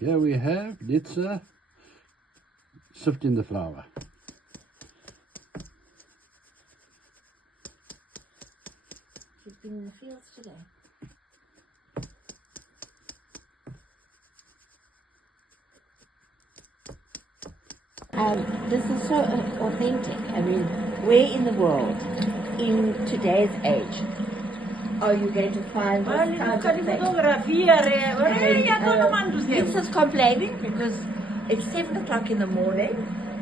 Here we have Nitsa sifting the flour. She's been in the fields today. This is so authentic. I mean, where in the world, in today's age, are you going to find this kind of thing? Lisa's complaining because it's 7 o'clock in the morning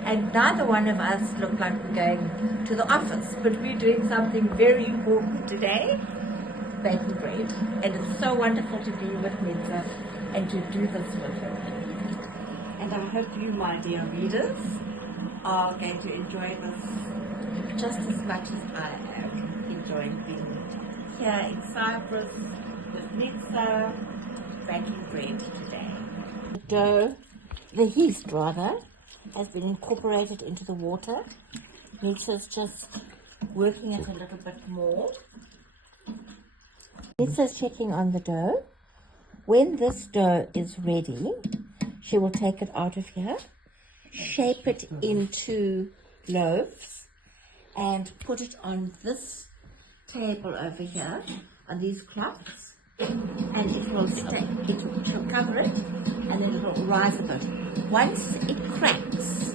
and neither one of us look like we're going to the office, but we're doing something very important today, baking bread. And it's so wonderful to be with Nitsa and to do this with her. And I hope you, my dear readers, are going to enjoy this just as much as I am enjoying being here in Cyprus with Nitsa baking bread today. The dough, the yeast rather, has been incorporated into the water. Nitsa's just working it a little bit more. Nitsa's checking on the dough. When this dough is ready, she will take it out of here, shape it into loaves, and put it on this table over here, on these cloths, and it will stay, she'll cover it, and then it will rise a bit. Once it cracks,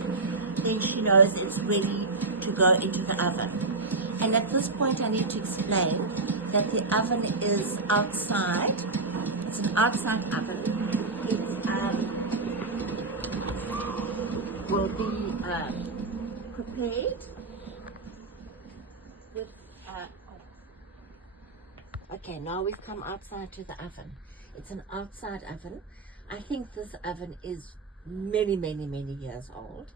then she knows it's ready to go into the oven. And at this point I need to explain that the oven is outside. It's an outside oven. It will be prepared with okay, now we've come outside to the oven. It's an outside oven. I think this oven is many years old.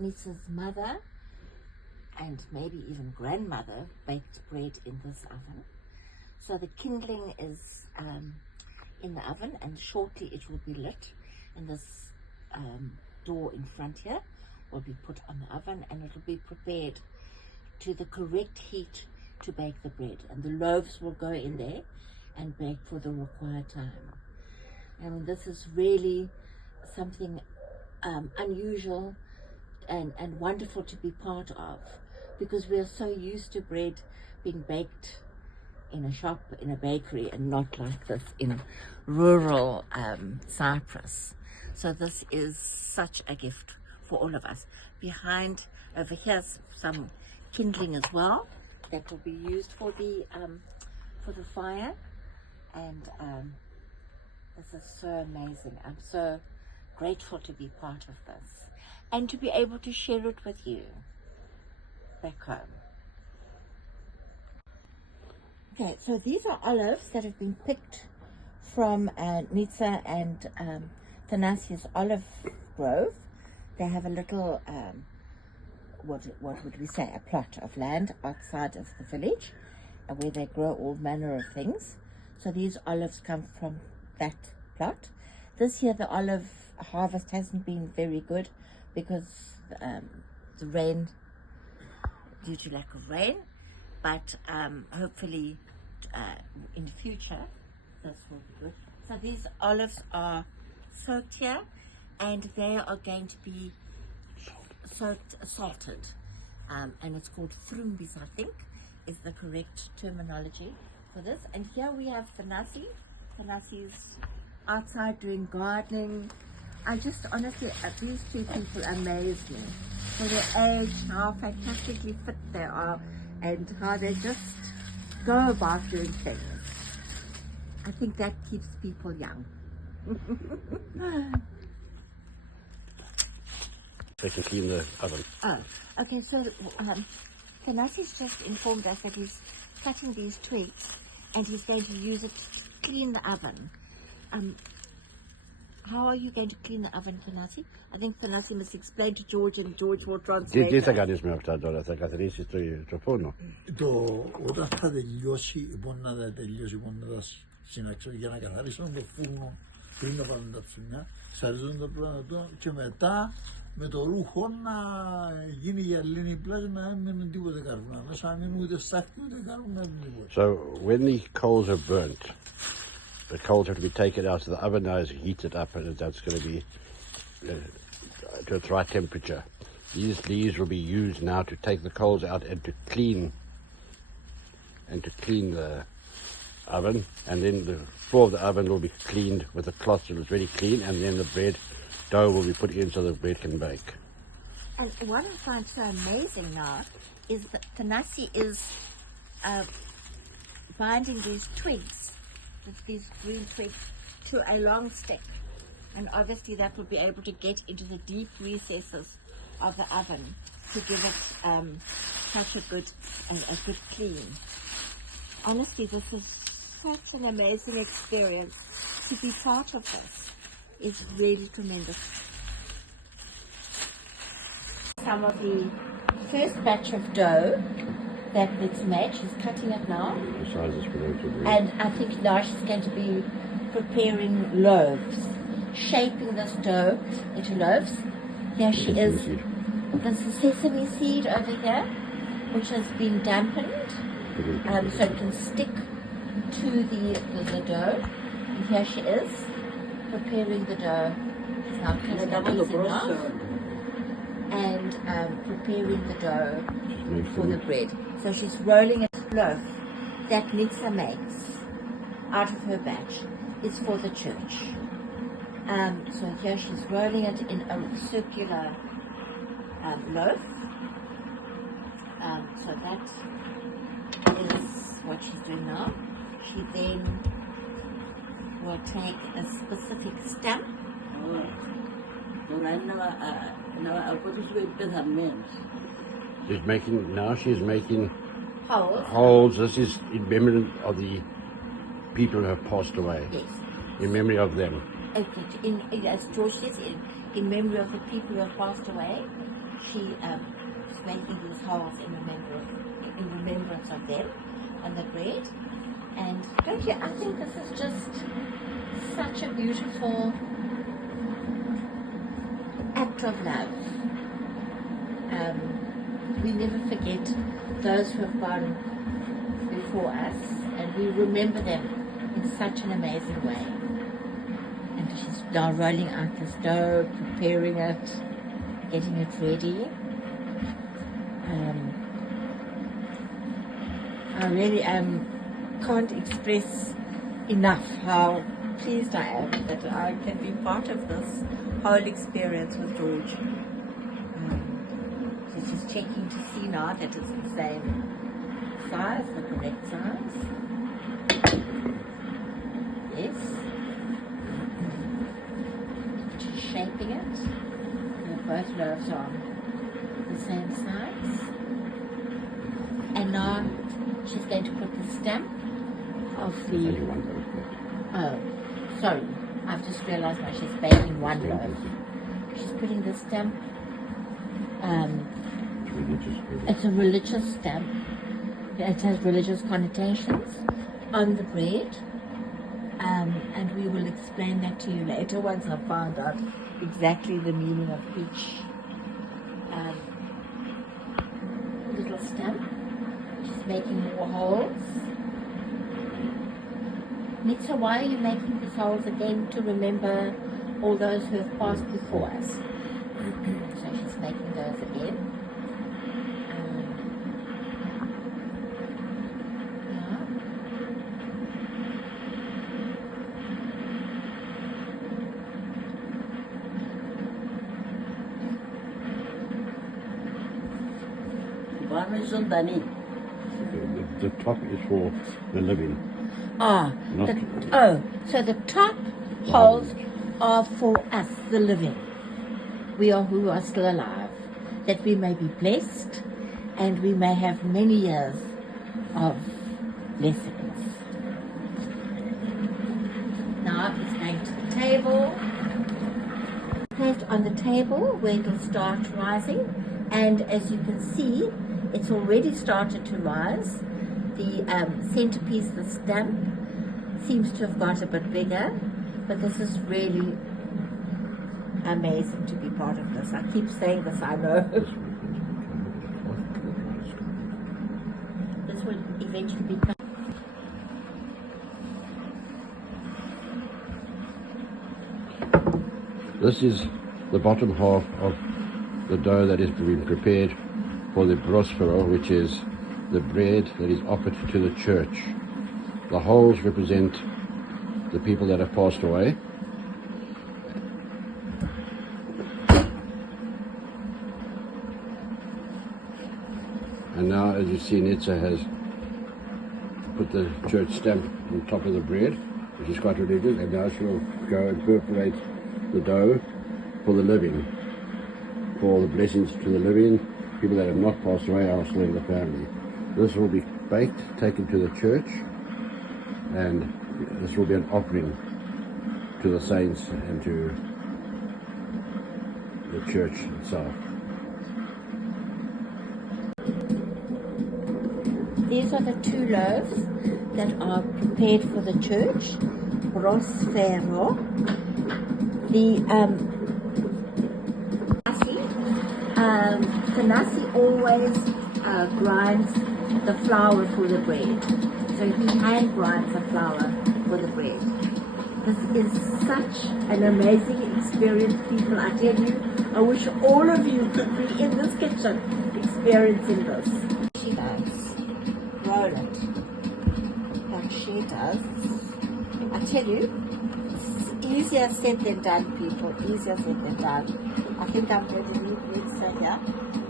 Nitsa's mother and maybe even grandmother baked bread in this oven. So the kindling is in the oven, and shortly it will be lit, and this door in front here will be put on the oven, and it will be prepared to the correct heat to bake the bread, and the loaves will go in there and bake for the required time. And this is really something unusual and wonderful to be part of, because we are so used to bread being baked in a shop, in a bakery, and not like this in rural Cyprus. So this is such a gift for all of us. Behind over here's some kindling as well that will be used for the fire, and this is so amazing. I'm so grateful to be part of this and to be able to share it with you back home. Okay, so these are olives that have been picked from Nitsa and Thanasi's olive grove. They have a little, what would we say, a plot of land outside of the village where they grow all manner of things. So these olives come from that plot. This year the olive harvest hasn't been very good because the rain, due to lack of rain, but hopefully in the future this will be good. So these olives are soaked here, and they are going to be salted, and it's called frumbis, I think is the correct terminology for this. And here we have Thanasi. Thanasi's outside doing gardening. I just honestly, these two people amaze me for their age, how fantastically fit they are, and how they just go about doing things. I think that keeps people young. They can clean the oven. Oh, okay, so Thanasi's just informed us that he's cutting these twigs and he's going to use it to clean the oven. How are you going to clean the oven, Thanasi? I think Thanasi must explain to George, and George will translate. Τι θα κάνεις με αυτά τώρα, θα καθαρίσεις το φούρνο? Όταν θα τελειώσει, λοιπόν να τελειώσει, λοιπόν να τα συναξώ για να καθαρίσουμε το φούρνο πριν να πάμε τα ψουμιά, σαρίζουν το πρώτο και μετά με το ρούχο να γίνει γυαλίνη πλάζα, να μην μείνουν τίποτε καρβούνα μέσα, να μείνουν ούτε στάχτη ούτε καρβούνα τίποτε. So when the coals are burnt, the coals have to be taken out of the oven now, is heated up, and that's going to be to its right temperature. These will be used now to take the coals out and to clean the oven, and then the floor of the oven will be cleaned with a cloth so it's very clean, and then the bread dough will be put in so the bread can bake. And what I find so amazing now is that Tanasi is binding these twigs, these green twigs, to a long stick. And obviously that will be able to get into the deep recesses of the oven to give it such a good clean. Honestly, this is such an amazing experience. To be part of this is really tremendous. Some of the first batch of dough that it's made, she's cutting it now. The size is for them to bread. And I think now she's going to be preparing loaves, shaping this dough into loaves. Here she is. There's a sesame seed over here, which has been dampened, so it can stick to the dough. And here she is, preparing the dough. She's now cutting the piece in half and preparing the dough for the bread. So she's rolling a loaf that Nitsa makes out of her batch. It's for the church. So here she's rolling it in a circular loaf. So that is what she's doing now. She then will take a specific stamp. She's making Holes. This is in memory of the people who have passed away. Yes. In memory of them. As George says, in memory of the people who have passed away, she is making these holes in remembrance of them on the bread. And don't you? I think this is just such a beautiful act of love. We never forget those who have gone before us, and we remember them in such an amazing way. And she's now rolling out this dough, preparing it, getting it ready. I really can't express enough how pleased I am that I can be part of this whole experience with George. She's just checking to see now that it's the same size, the correct size. Yes. She's shaping it. Both loaves are the same size. And now she's going to put the stamp of the... Oh, sorry. I've just realized now she's baking one loaf. She's putting the stamp. It's a religious stamp. It has religious connotations on the bread. And we will explain that to you later once I've found out exactly the meaning of each little stamp. She's making more holes. Nitsa, why are you making these holes again? To remember all those who have passed before us. So she's making those again. The top is for the living. So the top holes are for us, the living. We are who are still alive, that we may be blessed and we may have many years of blessings. Now it's going to the table. Place it on the table where it will start rising, and as you can see, it's already started to rise. The centerpiece, the stamp, seems to have got a bit bigger, but this is really amazing to be part of this. I keep saying this, I know. This will eventually become. This is the bottom half of the dough that is being prepared for the brospero, which is the bread that is offered to the church. The holes represent the people that have passed away. And now, as you see, Nitsa has put the church stamp on top of the bread, which is quite religious, and now she will go and perforate the dough for the living, for the blessings to the living. People that have not passed away are still in the family. This will be baked, taken to the church, and this will be an offering to the saints and to the church itself. These are the 2 loaves that are prepared for the church. Prospero. The nasi always grinds the flour for the bread. So he hand grinds the flour for the bread. This is such an amazing experience, people. I tell you, I wish all of you could be in this kitchen experiencing this. She does. Roll it. Like she does. I tell you, it's easier said than done, people. Easier said than done. I think I'm going to need Nitsa here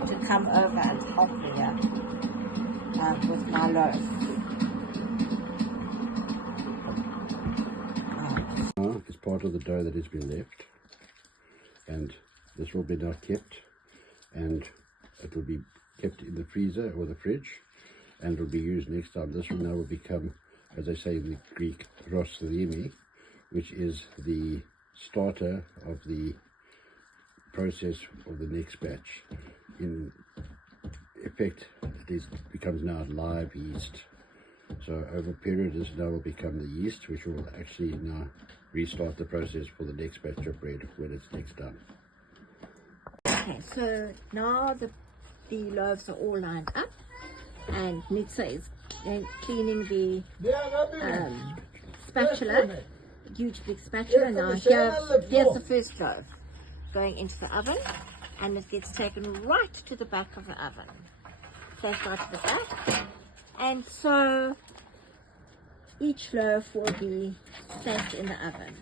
to come over and help me here with my loaf. Is part of the dough that has been left, and this will be now kept, and it will be kept in the freezer or the fridge, and will be used next time. This will now become, as I say in the Greek, rosrimi, which is the starter of the process of the next batch. In effect, it becomes now live yeast. So over a period, this now will become the yeast, which will actually now restart the process for the next batch of bread when it's next done. Okay, so now the loaves are all lined up, and Nitsa is cleaning the spatula, huge big spatula. Now here's the first loaf going into the oven, and it gets taken right to the back of the oven. Placed right to the back. And so each loaf will be placed in the oven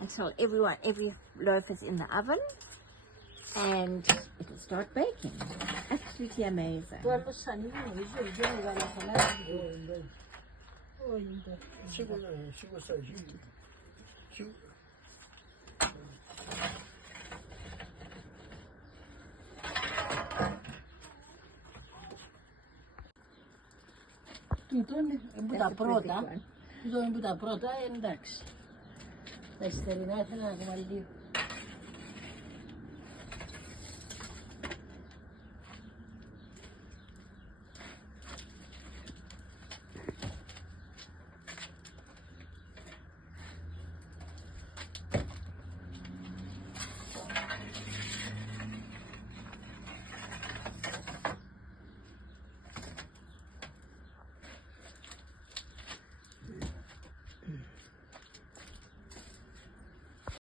until every loaf is in the oven, and it will start baking. Absolutely amazing. Πρώτα, εντάξει. Τα υστερινά ήθελα να ακόμα λίγο.